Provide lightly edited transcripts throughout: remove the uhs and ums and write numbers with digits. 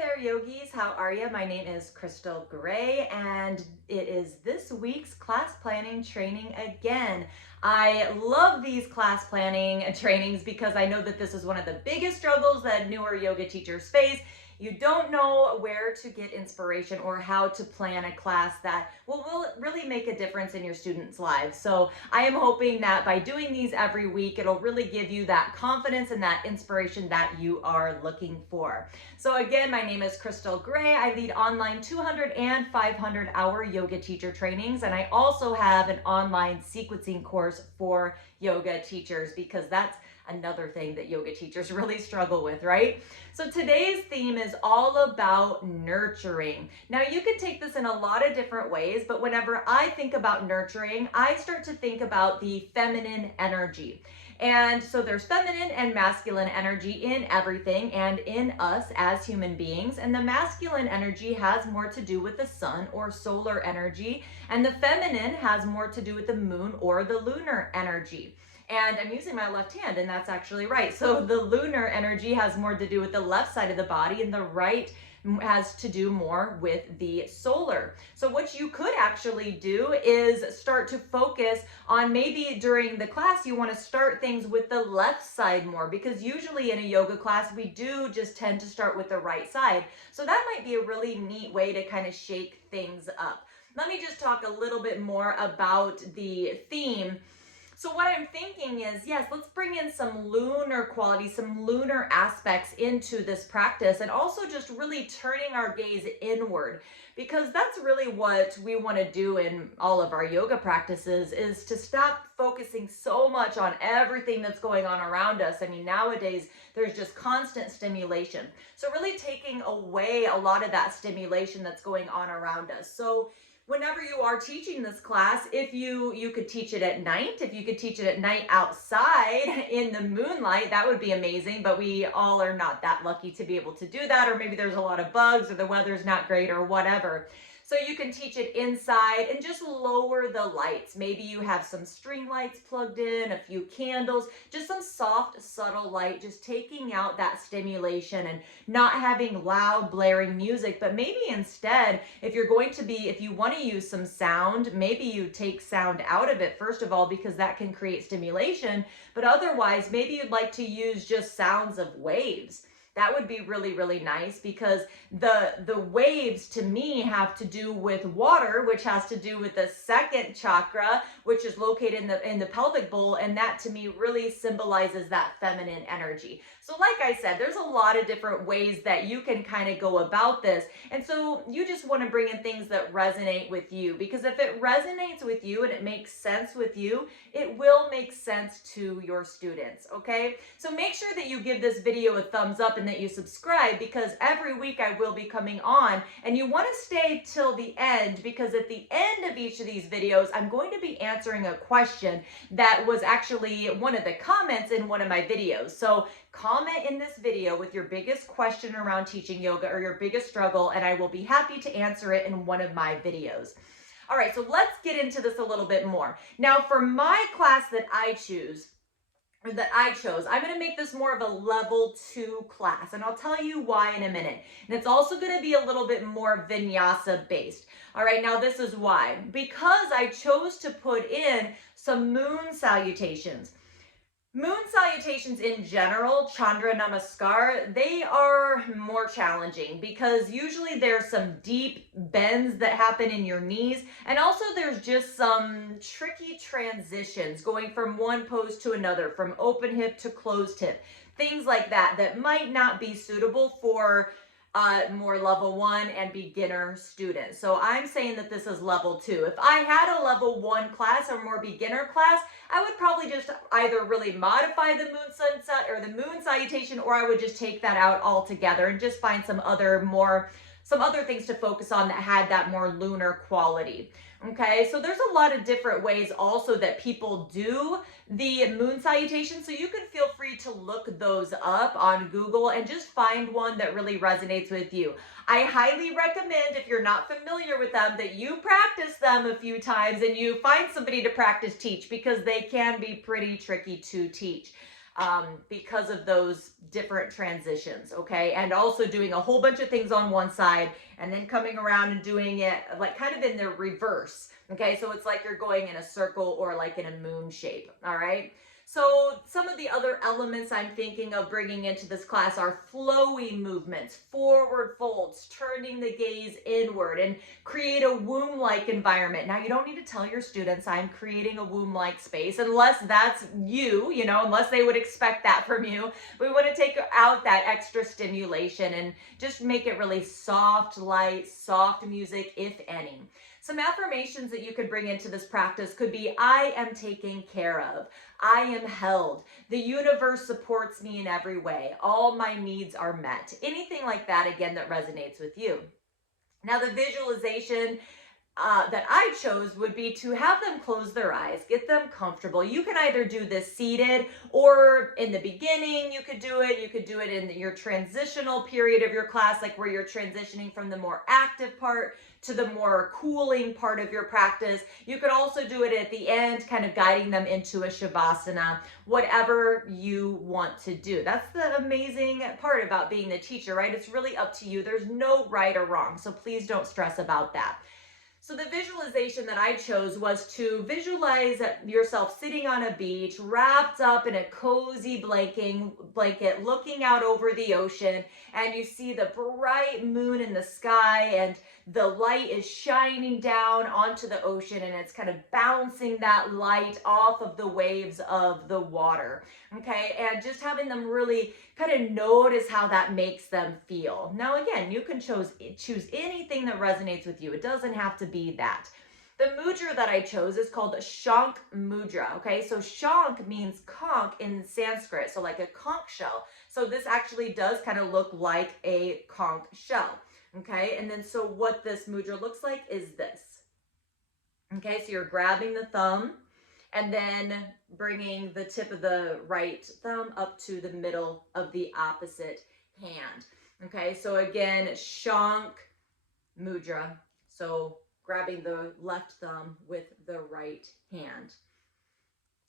there, yogis. How are you? My name is Crystal Gray, and it is this week's class planning training again. I love these class planning trainings because I know that this is one of the biggest struggles that newer yoga teachers face. You don't know where to get inspiration or how to plan a class that will really make a difference in your students' lives. So I am hoping that by doing these every week, it'll really give you that confidence and that inspiration that you are looking for. So again, my name is Crystal Gray. I lead online 200 and 500 hour yoga teacher trainings, and I also have an online sequencing course for yoga teachers because that's another thing that yoga teachers really struggle with, right? So today's theme is all about nurturing. Now you can take this in a lot of different ways, but whenever I think about nurturing, I start to think about the feminine energy. And so there's feminine and masculine energy in everything and in us as human beings. And the masculine energy has more to do with the sun or solar energy, and the feminine has more to do with the moon or the lunar energy. And I'm using my left hand, and that's actually right. So the lunar energy has more to do with the left side of the body, and the right has to do more with the solar. So what you could actually do is start to focus on, maybe during the class, you want to start things with the left side more, because usually in a yoga class, we do just tend to start with the right side. So that might be a really neat way to kind of shake things up. Let me just talk a little bit more about the theme. So what I'm thinking is, yes, let's bring in some lunar qualities, some lunar aspects into this practice, and also just really turning our gaze inward, because that's really what we want to do in all of our yoga practices, is to stop focusing so much on everything that's going on around us. I mean, nowadays there's just constant stimulation. So really taking away a lot of that stimulation that's going on around us. So whenever you are teaching this class, if you could teach it at night, if you could teach it at night outside in the moonlight, that would be amazing. But we all are not that lucky to be able to do that, or maybe there's a lot of bugs or the weather's not great or whatever. So you can teach it inside and just lower the lights. Maybe you have some string lights plugged in, a few candles, just some soft, subtle light, just taking out that stimulation and not having loud, blaring music. But maybe instead, if you want to use some sound, maybe you take sound out of it, first of all, because that can create stimulation. But otherwise, maybe you'd like to use just sounds of waves. That would be really, really nice, because the waves to me have to do with water, which has to do with the second chakra, which is located in the pelvic bowl, and that to me really symbolizes that feminine energy. So like I said, there's a lot of different ways that you can kind of go about this. And so you just want to bring in things that resonate with you, because if it resonates with you and it makes sense with you, it will make sense to your students, okay? So make sure that you give this video a thumbs up and that you subscribe, because every week I will be coming on, and you want to stay till the end, because at the end of each of these videos, I'm going to be answering a question that was actually one of the comments in one of my videos. So comment in this video with your biggest question around teaching yoga or your biggest struggle, and I will be happy to answer it in one of my videos. All right, so let's get into this a little bit more. Now, for my class that I chose, I'm going to make this more of a level 2 class, and I'll tell you why in a minute. And it's also going to be a little bit more vinyasa based. All right, now this is why. Because I chose to put in some moon salutations. Moon salutations in general, Chandra Namaskar, they are more challenging, because usually there's some deep bends that happen in your knees, and also there's just some tricky transitions going from one pose to another, from open hip to closed hip, things like that, that might not be suitable for more level 1 and beginner students. So I'm saying that this is level 2. If I had a level 1 class or more beginner class, I would probably just either really modify the moon sunset or the moon salutation, or I would just take that out altogether and just find some other things to focus on that had that more lunar quality. Okay, so there's a lot of different ways also that people do the moon salutation, so you can feel free to look those up on Google and just find one that really resonates with you. I highly recommend, if you're not familiar with them, that you practice them a few times and you find somebody to practice teach, because they can be pretty tricky to teach. because of those different transitions, okay? And also doing a whole bunch of things on one side and then coming around and doing it like kind of in the reverse, okay? So it's like you're going in a circle or like in a moon shape, all right? So some of the other elements I'm thinking of bringing into this class are flowy movements, forward folds, turning the gaze inward, and create a womb-like environment. Now, you don't need to tell your students I'm creating a womb-like space unless that's you, unless they would expect that from you. We want to take out that extra stimulation and just make it really soft, light, soft music, if any. Some affirmations that you could bring into this practice could be, I am taken care of. I am held. The universe supports me in every way. All my needs are met. Anything like that, again, that resonates with you. Now, the visualization that I chose would be to have them close their eyes, get them comfortable. You can either do this seated or in the beginning, you could do it. You could do it in your transitional period of your class, like where you're transitioning from the more active part to the more cooling part of your practice. You could also do it at the end, kind of guiding them into a shavasana, whatever you want to do. That's the amazing part about being the teacher, right? It's really up to you. There's no right or wrong, so please don't stress about that. So the visualization that I chose was to visualize yourself sitting on a beach, wrapped up in a cozy blanket, looking out over the ocean, and you see the bright moon in the sky, and the light is shining down onto the ocean, and it's kind of bouncing that light off of the waves of the water, okay? And just having them really kind of notice how that makes them feel. Now, again, you can choose anything that resonates with you. It doesn't have to be that. The mudra that I chose is called Shank Mudra, okay? So Shank means conch in Sanskrit, so like a conch shell. So this actually does kind of look like a conch shell, okay? And then so what this mudra looks like is this, okay? So you're grabbing the thumb and then bringing the tip of the right thumb up to the middle of the opposite hand. Okay, so again, Shank Mudra. So grabbing the left thumb with the right hand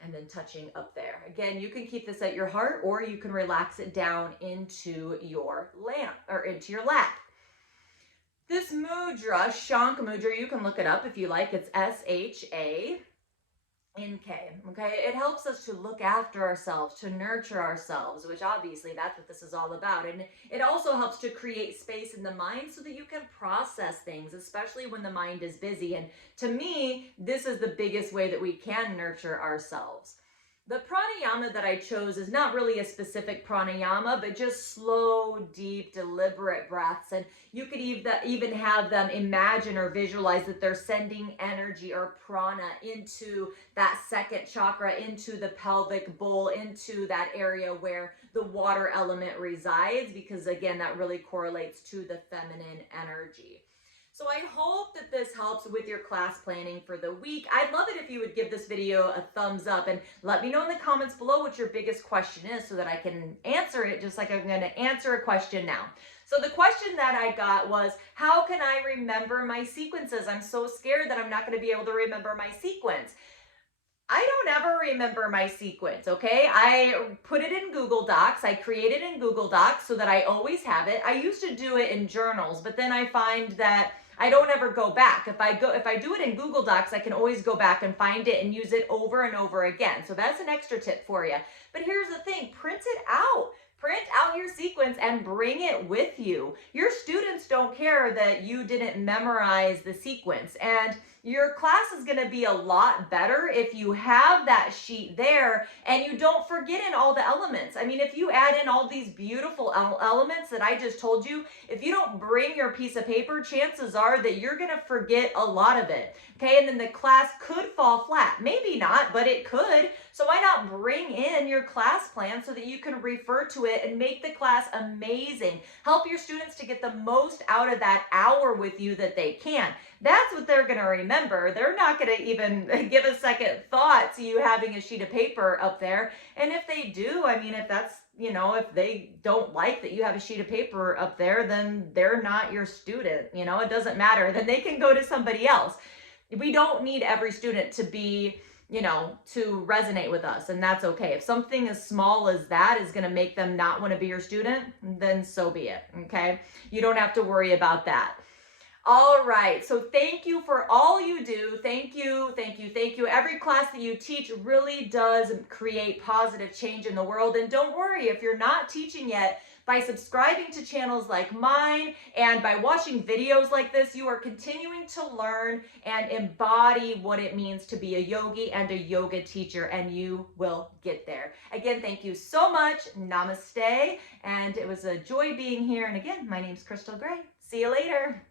and then touching up there. Again, you can keep this at your heart or you can relax it down into your lap. This mudra, Shank Mudra, you can look it up if you like. It's SHANK. Okay, it helps us to look after ourselves, to nurture ourselves, which obviously that's what this is all about. And it also helps to create space in the mind so that you can process things, especially when the mind is busy. And to me, this is the biggest way that we can nurture ourselves. The pranayama that I chose is not really a specific pranayama, but just slow, deep, deliberate breaths. And you could even have them imagine or visualize that they're sending energy or prana into that second chakra, into the pelvic bowl, into that area where the water element resides, because again, that really correlates to the feminine energy. So I hope that this helps with your class planning for the week. I'd love it if you would give this video a thumbs up and let me know in the comments below what your biggest question is so that I can answer it just like I'm going to answer a question now. So the question that I got was, how can I remember my sequences? I'm so scared that I'm not going to be able to remember my sequence. I don't ever remember my sequence, okay? I put it in Google Docs. I create it in Google Docs so that I always have it. I used to do it in journals, but then I find that I don't ever go back. If I do it in Google Docs, I can always go back and find it and use it over and over again. So that's an extra tip for you. But here's the thing, print it out. Print out your sequence and bring it with you. Your students don't care that you didn't memorize the sequence, and your class is going to be a lot better if you have that sheet there and you don't forget in all the elements. I mean, if you add in all these beautiful elements that I just told you, if you don't bring your piece of paper, chances are that you're going to forget a lot of it. Okay, and then the class could fall flat. Maybe not, but it could. So why not bring in your class plan so that you can refer to it and make the class amazing? Help your students to get the most out of that hour with you that they can. That's what they're going to remember. They're not going to even give a second thought to you having a sheet of paper up there. And if they do, I mean, if that's, if they don't like that you have a sheet of paper up there, then they're not your student. It doesn't matter. Then they can go to somebody else. We don't need every student to be to resonate with us, and that's okay. If something as small as that is going to make them not want to be your student, then so be it, okay? You don't have to worry about that. All right, so thank you for all you do. Thank you, thank you, thank you. Every class that you teach really does create positive change in the world. And don't worry, if you're not teaching yet, by subscribing to channels like mine and by watching videos like this, you are continuing to learn and embody what it means to be a yogi and a yoga teacher, and you will get there. Again, thank you so much. Namaste. And it was a joy being here. And again, my name's Crystal Gray. See you later.